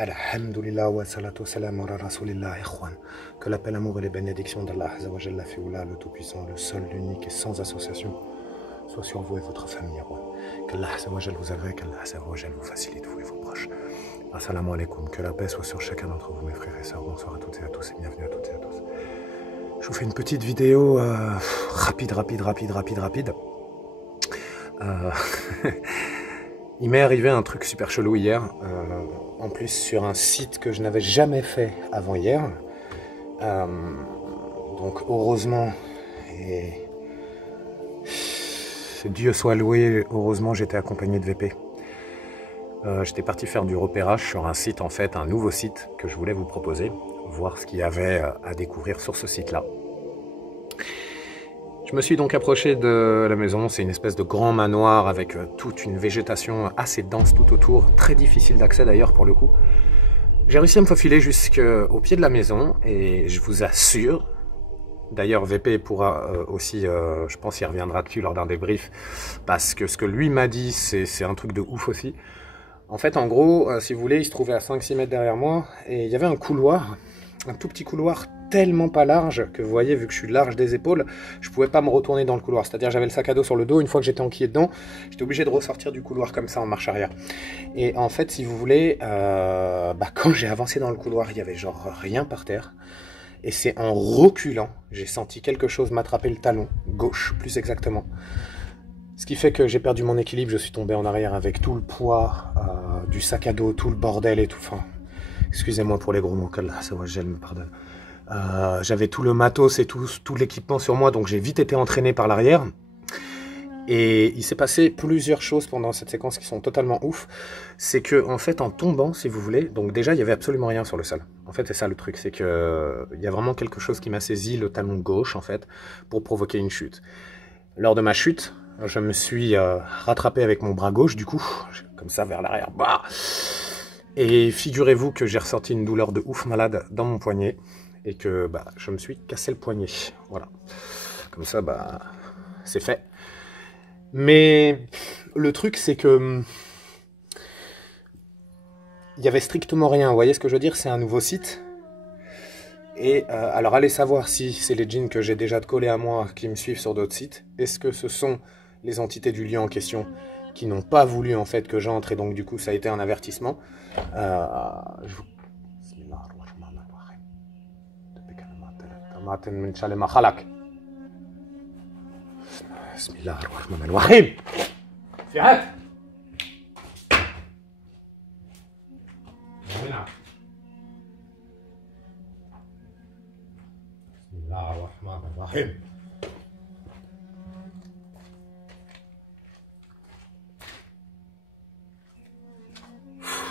Alhamdulillah wa salatu salam ala rasulillah ikhwan. Que l'appel amour et les bénédictions d'Allah Azza wa Jalla Fioula, le Tout-Puissant, le seul, l'unique et sans association, soit sur vous et votre famille, ikhwan. Qu'Allah Azza wa Jalla vous agrée, qu'Allah Azza wa Jalla vous facilite, vous et vos proches. Assalamu alaikum. Que la paix soit sur chacun d'entre vous, mes frères et sœurs. Bonsoir à toutes et à tous et bienvenue à toutes et à tous. Je vous fais une petite vidéo rapide. Il m'est arrivé un truc super chelou hier, en plus sur un site que je n'avais jamais fait avant hier. Donc heureusement, et Dieu soit loué, heureusement j'étais accompagné de VP. J'étais parti faire du repérage sur un site, en fait, un nouveau site que je voulais vous proposer, voir ce qu'il y avait à découvrir sur ce site-là. Je me suis donc approché de la maison, c'est une espèce de grand manoir avec toute une végétation assez dense tout autour, très difficile d'accès d'ailleurs pour le coup. J'ai réussi à me faufiler jusqu'au pied de la maison et je vous assure, d'ailleurs VP pourra aussi, je pense qu'il reviendra dessus lors d'un débrief, parce que ce que lui m'a dit c'est un truc de ouf aussi. En fait en gros, si vous voulez, il se trouvait à 5-6 mètres derrière moi et il y avait un couloir, un tout petit couloir tellement pas large que vous voyez, vu que je suis large des épaules, je pouvais pas me retourner dans le couloir. C'est-à-dire j'avais le sac à dos sur le dos, une fois que j'étais enquillé dedans, j'étais obligé de ressortir du couloir comme ça en marche arrière. Et en fait, si vous voulez, quand j'ai avancé dans le couloir, il y avait genre rien par terre. Et c'est en reculant, j'ai senti quelque chose m'attraper le talon, gauche plus exactement. Ce qui fait que j'ai perdu mon équilibre, je suis tombé en arrière avec tout le poids du sac à dos, tout le bordel et tout. Enfin, excusez-moi pour les gros mots, qu'Allah ça va, je me pardonne. J'avais tout le matos et tout l'équipement sur moi, donc j'ai vite été entraîné par l'arrière. Et il s'est passé plusieurs choses pendant cette séquence qui sont totalement ouf. C'est que, en fait, en tombant, si vous voulez, donc déjà, il n'y avait absolument rien sur le sol. En fait, c'est ça le truc, c'est que il y a vraiment quelque chose qui m'a saisi le talon gauche, en fait, pour provoquer une chute. Lors de ma chute, je me suis rattrapé avec mon bras gauche, du coup, comme ça, vers l'arrière. Bah et figurez-vous que j'ai ressenti une douleur de ouf malade dans mon poignet. Et que je me suis cassé le poignet. Voilà. Comme ça, c'est fait. Mais le truc, c'est que il y avait strictement rien. Vous voyez ce que je veux dire? C'est un nouveau site. Et alors, allez savoir si c'est les djinns que j'ai déjà collés à moi qui me suivent sur d'autres sites. Est-ce que ce sont les entités du lieu en question qui n'ont pas voulu en fait que j'entre et donc du coup ça a été un avertissement. من شر ما خلق بسم الله الرحمن الرحيم في عاد بسم الله الرحمن الرحيم.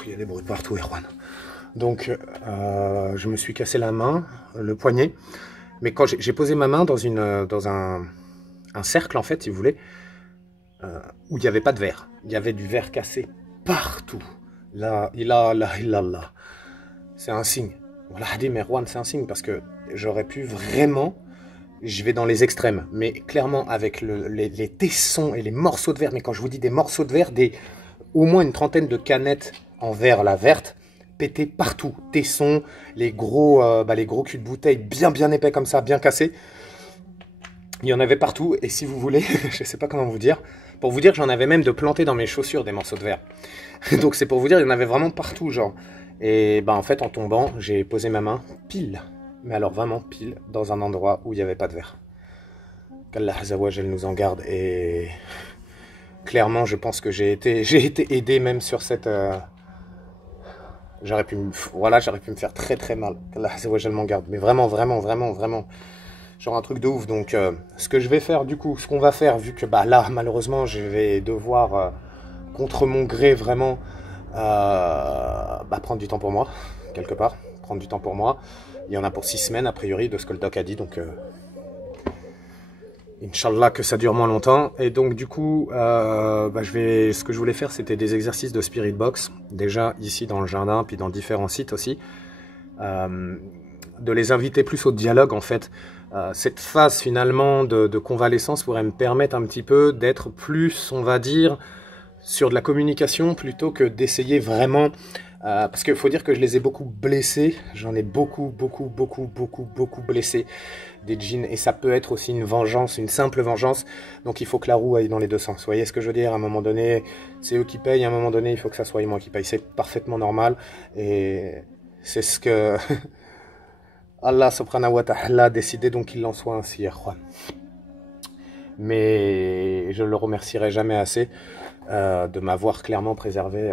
Il y a des bruits de partout, Erwan. Donc, je me suis cassé la main, le poignet. Mais quand j'ai posé ma main dans un cercle, en fait, si vous voulez, où il n'y avait pas de verre. Il y avait du verre cassé partout. La ilaha illallah. C'est un signe. Voilà, dit Merwan, c'est un signe parce que j'aurais pu vraiment... Je vais dans les extrêmes, mais clairement avec les tessons et les morceaux de verre. Mais quand je vous dis des morceaux de verre, au moins une trentaine de canettes en verre, la verte, pété partout, tessons, les gros culs de bouteille bien épais comme ça, bien cassés. Il y en avait partout, et si vous voulez, je sais pas comment vous dire, pour vous dire que j'en avais même de planter dans mes chaussures des morceaux de verre. Donc c'est pour vous dire, il y en avait vraiment partout, genre. Et en fait, en tombant, j'ai posé ma main pile, mais alors vraiment pile, dans un endroit où il n'y avait pas de verre. Qu'Allah Azza wa Jal nous en garde, et clairement, je pense que j'ai été aidé même sur cette... J'aurais pu me faire très mal. Qu'Allah Azza wa Jal m'en garde. Mais vraiment. Genre un truc de ouf. Donc, ce que je vais faire, du coup, ce qu'on va faire, vu que là, malheureusement, je vais devoir, contre mon gré, vraiment, prendre du temps pour moi, quelque part. Prendre du temps pour moi. Il y en a pour 6 semaines, a priori, de ce que le doc a dit. Donc, Inch'Allah que ça dure moins longtemps. Et donc du coup, ce que je voulais faire, c'était des exercices de Spirit Box, déjà ici dans le jardin, puis dans différents sites aussi. De les inviter plus au dialogue en fait. Cette phase finalement de convalescence pourrait me permettre un petit peu d'être plus, on va dire, sur de la communication plutôt que d'essayer vraiment Parce qu'il faut dire que je les ai beaucoup blessés. J'en ai beaucoup blessé des djinns. Et ça peut être aussi une vengeance, une simple vengeance. Donc il faut que la roue aille dans les deux sens. Vous voyez ce que je veux dire? À un moment donné, c'est eux qui payent. À un moment donné, il faut que ça soit moi qui paye. C'est parfaitement normal. Et c'est ce que Allah subhanahu wa ta'ala a décidé. Donc qu'il en soit ainsi, Ikhwan. Mais je ne le remercierai jamais assez de m'avoir clairement préservé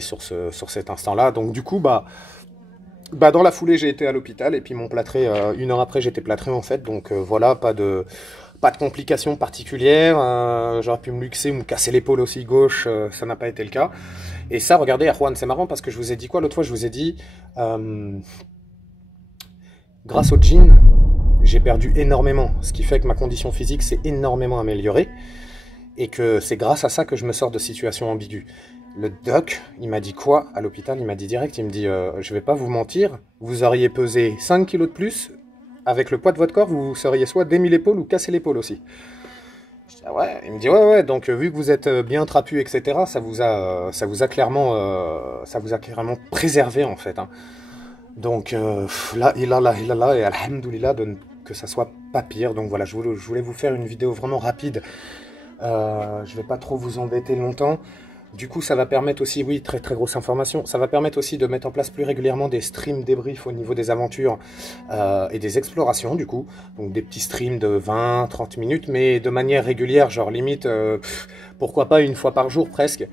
sur cet instant-là. Donc du coup, dans la foulée, j'ai été à l'hôpital et puis mon plâtré, 1 heure après, j'étais plâtré en fait. Donc voilà, pas de complications particulières. J'aurais pu me luxer ou me casser l'épaule aussi gauche, ça n'a pas été le cas. Et ça, regardez, Erwan, c'est marrant parce que je vous ai dit quoi l'autre fois? Je vous ai dit, grâce au djinn, j'ai perdu énormément, ce qui fait que ma condition physique s'est énormément améliorée et que c'est grâce à ça que je me sors de situations ambiguës. Le doc, il m'a dit quoi à l'hôpital? Il m'a dit direct, il me dit je vais pas vous mentir, vous auriez pesé 5 kilos de plus, avec le poids de votre corps, vous seriez soit démis l'épaule ou cassé l'épaule aussi. Je dis, ah ouais. Il me dit ouais, donc vu que vous êtes bien trapu, etc., ça vous a clairement préservé en fait. Hein. Donc là, et alhamdoulilah, que ça soit pas pire. Donc voilà, je voulais vous faire une vidéo vraiment rapide. Je vais pas trop vous embêter longtemps. Du coup, ça va permettre aussi, oui, très grosse information, ça va permettre aussi de mettre en place plus régulièrement des streams débriefs au niveau des aventures et des explorations, du coup. Donc des petits streams de 20-30 minutes, mais de manière régulière, genre limite, pourquoi pas 1 fois par jour presque.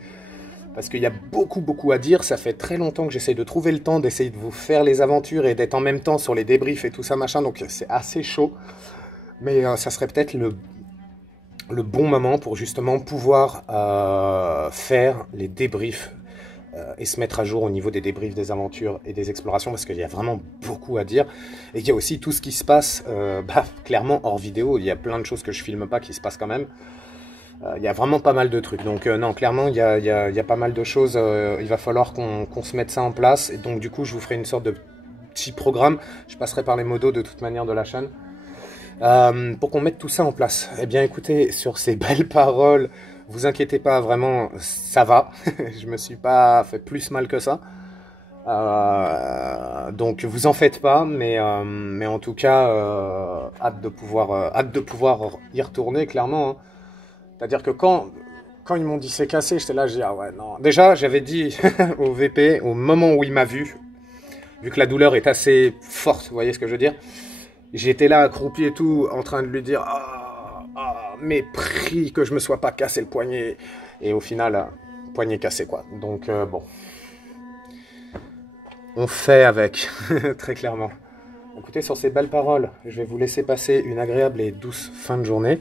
Parce qu'il y a beaucoup à dire, ça fait très longtemps que j'essaye de trouver le temps, d'essayer de vous faire les aventures et d'être en même temps sur les débriefs et tout ça, machin, donc c'est assez chaud. Mais ça serait peut-être le bon moment pour justement pouvoir faire les débriefs et se mettre à jour au niveau des débriefs des aventures et des explorations, parce qu'il y a vraiment beaucoup à dire. Et il y a aussi tout ce qui se passe, clairement hors vidéo, il y a plein de choses que je filme pas qui se passent quand même. Il y a vraiment pas mal de trucs, donc non, clairement, il y a pas mal de choses, il va falloir qu'on se mette ça en place, et donc du coup, je vous ferai une sorte de petit programme, je passerai par les modos de toute manière de la chaîne, pour qu'on mette tout ça en place. Eh bien, écoutez, sur ces belles paroles, vous inquiétez pas, vraiment, ça va, je me suis pas fait plus mal que ça, donc vous en faites pas, mais en tout cas, hâte de pouvoir y retourner, clairement, hein. C'est-à-dire que quand ils m'ont dit c'est cassé, j'étais là, j'ai dit ah ouais, non. Déjà, j'avais dit au VP, au moment où il m'a vu que la douleur est assez forte, vous voyez ce que je veux dire? J'étais là accroupi et tout, en train de lui dire mépris que je me sois pas cassé le poignet. Et au final, poignet cassé quoi. Donc bon, on fait avec, très clairement. Écoutez, sur ces belles paroles, je vais vous laisser passer une agréable et douce fin de journée.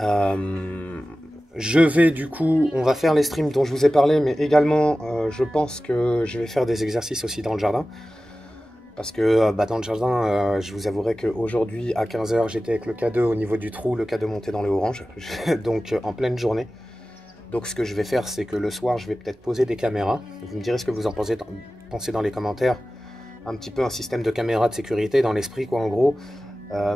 Je vais du coup, on va faire les streams dont je vous ai parlé, mais également je pense que je vais faire des exercices aussi dans le jardin, parce que dans le jardin, je vous avouerai qu'aujourd'hui à 15 h j'étais avec le K2 au niveau du trou, le K2 monté dans les oranges, donc en pleine journée. Donc ce que je vais faire, c'est que le soir je vais peut-être poser des caméras, vous me direz ce que vous en pensez dans les commentaires, un petit peu un système de caméra de sécurité dans l'esprit quoi en gros.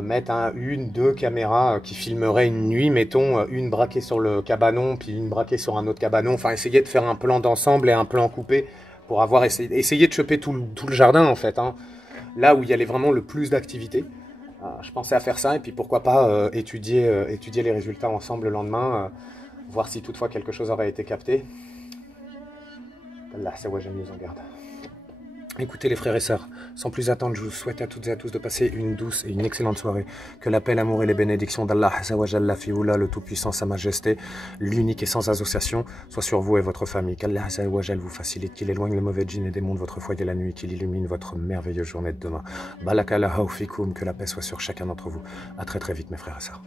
Mettre 2 caméras qui filmeraient une nuit, mettons, une braquée sur le cabanon, puis une braquée sur un autre cabanon, enfin essayer de faire un plan d'ensemble et un plan coupé pour avoir essayer de choper tout le jardin en fait, hein, là où il y avait vraiment le plus d'activité. Je pensais à faire ça et puis pourquoi pas étudier les résultats ensemble le lendemain, voir si toutefois quelque chose aurait été capté. Là, c'est ouais, j'aime nous en garde. Écoutez les frères et sœurs, sans plus attendre, je vous souhaite à toutes et à tous de passer une douce et une excellente soirée. Que la paix, l'amour et les bénédictions d'Allah, la Fioula, le Tout-Puissant, Sa Majesté, l'unique et sans association, soient sur vous et votre famille. Qu'Allah vous facilite, qu'il éloigne le mauvais djinn et démons de votre foyer la nuit, qu'il illumine votre merveilleuse journée de demain. Barakallahu fikoum, que la paix soit sur chacun d'entre vous. À très vite mes frères et sœurs.